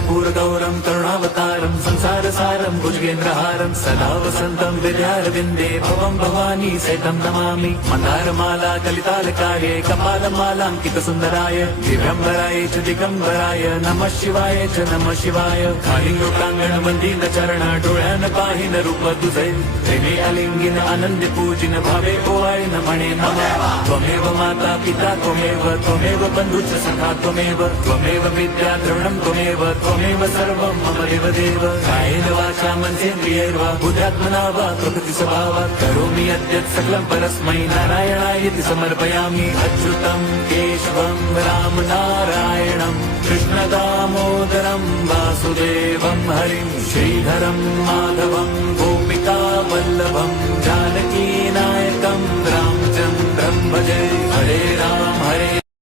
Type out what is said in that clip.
कर्पूरगौरं करुणावतारं संसारसारं भुजगेन्द्रहारं सदा वसन्तं विद्यारविन्दे भवं भवानी सहितं नमामि। मन्दारमाला कलितालकाये कपालमालाङ्कितसुन्दराय दिव्यम्बराय च दिगम्बराय नमः शिवाय च नमः शिवाय। कालिङ्गोटाङ्गण वन्दित चरण डोळ्यान पाहिन रूप तुझे प्रेमे अलिंगिन आनंद पूजिन भावे ओवाय न म्हणे नमः। त्वमेव माता पिता त्वमेव बन्धुश्च सखा त्वमेव विद्या द्रविणं त्वमेव सर्वं मम देवदेव। कायेन वाचा मनसेन्द्रियैर्वा बुद्ध्यात्मना वा प्रकृति स्वभावात् करोमि यद्यत् सकलं परस्मै नारायणायति समर्पयामि। अच्युतं केशवं राम नारायणं कृष्णदामोदरं वासुदेवं हरिं श्रीधरं माधवं गोपिका वल्लभं जानकीनायकं रामचन्द्रं भजे। हरे राम